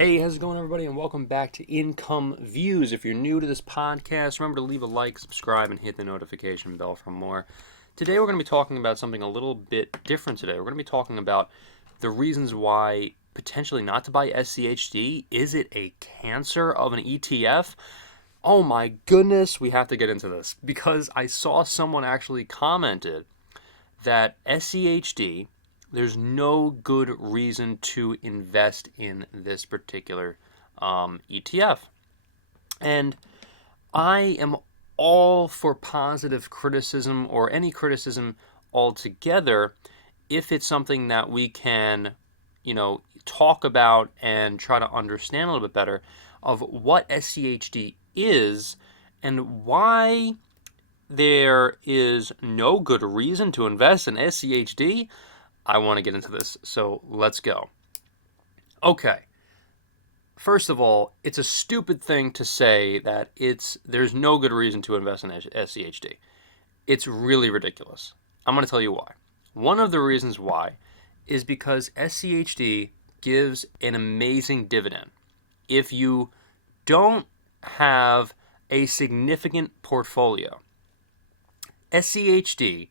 Hey, how's it going, everybody? And welcome back to Income Views. If you're new to this podcast, remember to leave a like, subscribe, and hit the notification bell for more. Today, we're going to be talking about something a little bit different today. We're going to be talking about the reasons why potentially not to buy SCHD. Is it a cancer of an ETF? Oh my goodness, we have to get into this because I saw someone actually commented that SCHD, there's no good reason to invest in this particular ETF. And I am all for positive criticism or any criticism altogether if it's something that we can, talk about and try to understand a little bit better of what SCHD is and why there is no good reason to invest in SCHD. I want to get into this, so let's go. Okay, first of all, it's a stupid thing to say that there's no good reason to invest in SCHD. It's really ridiculous. I'm going to tell you why. One of the reasons why is because SCHD gives an amazing dividend. If you don't have a significant portfolio, SCHD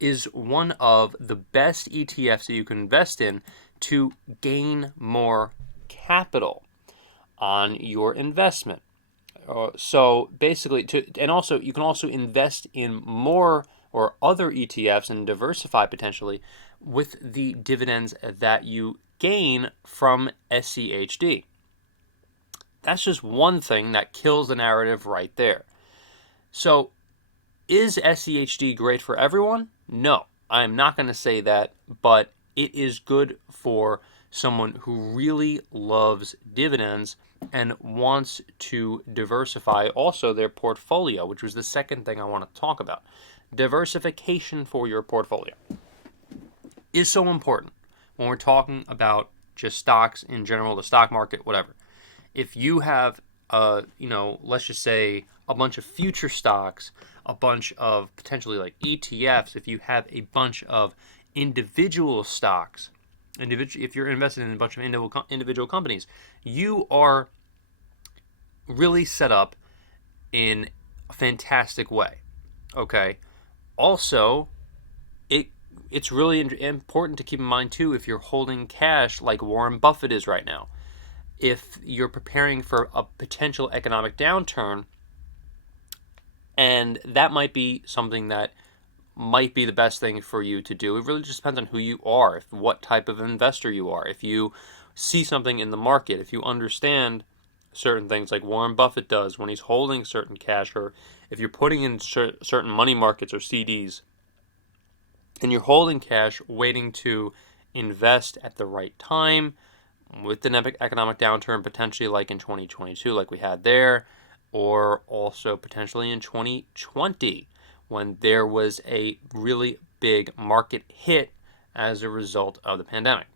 is one of the best ETFs that you can invest in to gain more capital on your investment. So basically, you can also invest in more or other ETFs and diversify potentially with the dividends that you gain from SCHD. That's just one thing that kills the narrative right there. So is SCHD great for everyone? No, I'm not going to say that, but it is good for someone who really loves dividends and wants to diversify also their portfolio, which was the second thing I want to talk about. Diversification for your portfolio is so important when we're talking about just stocks in general, the stock market, whatever. If you have, let's just say a bunch of future stocks, a bunch of potentially like ETFs, if you have a bunch of individual stocks, if you're invested in a bunch of individual companies, you are really set up in a fantastic way. Okay. Also, it's really important to keep in mind too if you're holding cash like Warren Buffett is right now. If you're preparing for a potential economic downturn, and that might be something that might be the best thing for you to do. It really just depends on who you are, what type of investor you are. If you see something in the market, if you understand certain things like Warren Buffett does when he's holding certain cash, or if you're putting in certain money markets or CDs, and you're holding cash waiting to invest at the right time with the economic downturn, potentially like in 2022, like we had there, or also potentially in 2020 when there was a really big market hit as a result of the pandemic.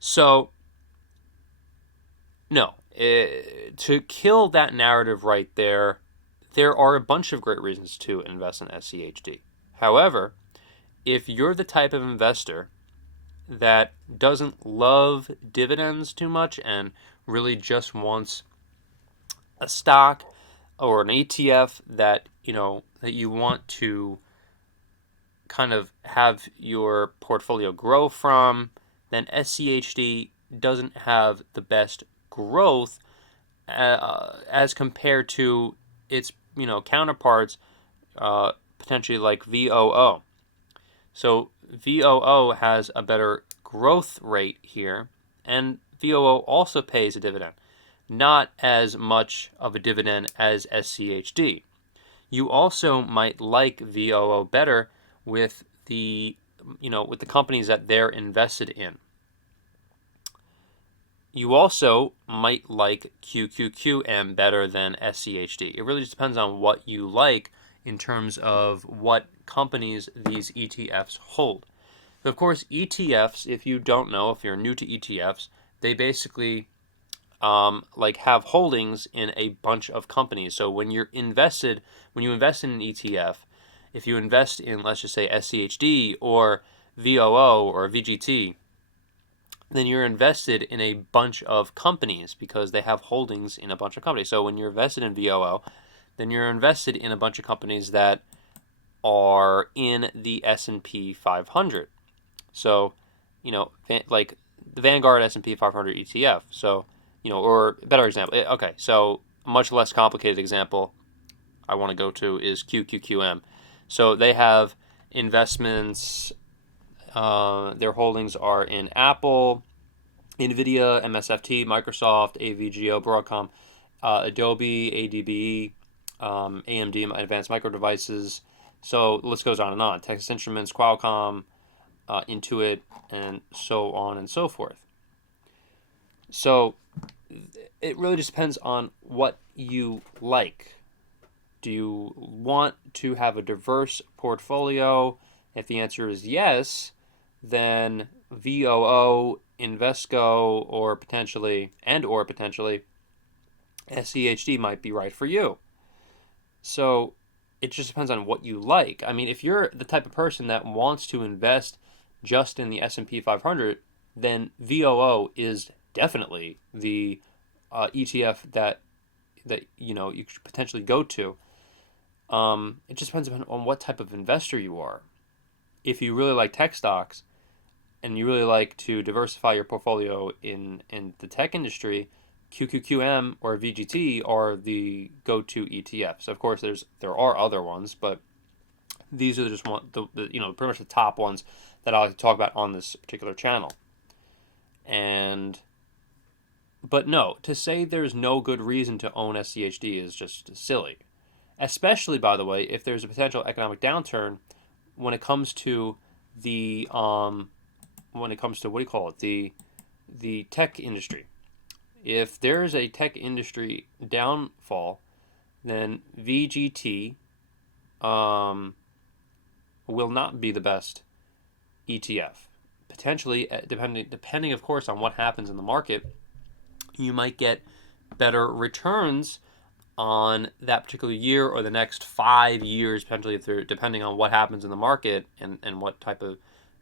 So, no, to kill that narrative right there, there are a bunch of great reasons to invest in SCHD. However, if you're the type of investor that doesn't love dividends too much and really just wants a stock or an ETF that you want to kind of have your portfolio grow from, then SCHD doesn't have the best growth as compared to its counterparts, potentially like VOO. So VOO has a better growth rate here, and VOO also pays a dividend. Not as much of a dividend as SCHD. You also might like VOO better with the companies that they're invested in. You also might like QQQM better than SCHD. It really just depends on what you like in terms of what companies these ETFs hold. So of course, ETFs, if you don't know, if you're new to ETFs, they basically have holdings in a bunch of companies. So when you invest in an ETF, if you invest in, let's just say, SCHD or VOO or VGT, then you're invested in a bunch of companies because they have holdings in a bunch of companies. So when you're invested in VOO, then you're invested in a bunch of companies that are in the S&P 500. So, like the Vanguard S&P 500 ETF. So, or a better example. Okay, so a much less complicated example I want to go to is QQQM. So they have investments. Their holdings are in Apple, NVIDIA, MSFT, Microsoft, AVGO, Broadcom, Adobe, ADB, AMD, Advanced Micro Devices. So the list goes on and on. Texas Instruments, Qualcomm, Intuit, and so on and so forth. So it really just depends on what you like. Do you want to have a diverse portfolio? If the answer is yes, then VOO, Invesco, or potentially SCHD might be right for you. So it just depends on what you like. I mean, if you're the type of person that wants to invest just in the S&P 500, then VOO is definitely the ETF that you could potentially go to. It just depends on what type of investor you are. If you really like tech stocks and you really like to diversify your portfolio in the tech industry, QQQM or VGT are the go-to ETFs. Of course, there are other ones, but these are just pretty much the top ones that I like to talk about on this particular channel. But no, to say there's no good reason to own SCHD is just silly. Especially, by the way, if there's a potential economic downturn when it comes to the what do you call it, the tech industry. If there's a tech industry downfall, then VGT will not be the best ETF. Potentially, depending of course on what happens in the market, you might get better returns on that particular year or the next 5 years, potentially, if they're depending on what happens in the market and what type of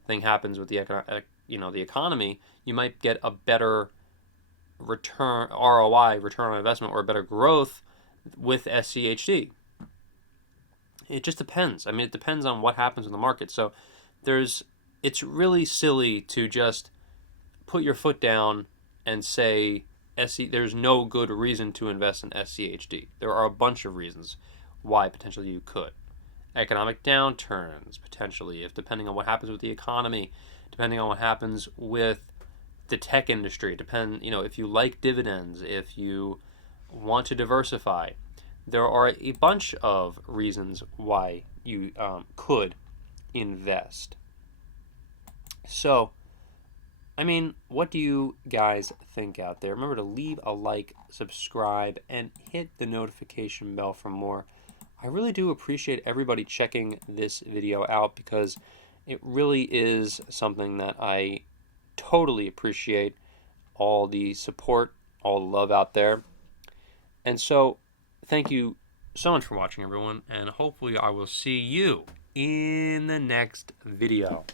thing happens with the economy, you might get a better return ROI, return on investment, or a better growth with SCHD. It just depends. I mean, it depends on what happens in the market. So it's really silly to just put your foot down and say there's no good reason to invest in SCHD. There are a bunch of reasons why potentially you could. Economic downturns, potentially, if depending on what happens with the economy, depending on what happens with the tech industry, if you like dividends, if you want to diversify, there are a bunch of reasons why you could invest. So, I mean, what do you guys think out there? Remember to leave a like, subscribe, and hit the notification bell for more. I really do appreciate everybody checking this video out because it really is something that I totally appreciate, all the support, all the love out there. And so, thank you so much for watching, everyone, and hopefully I will see you in the next video.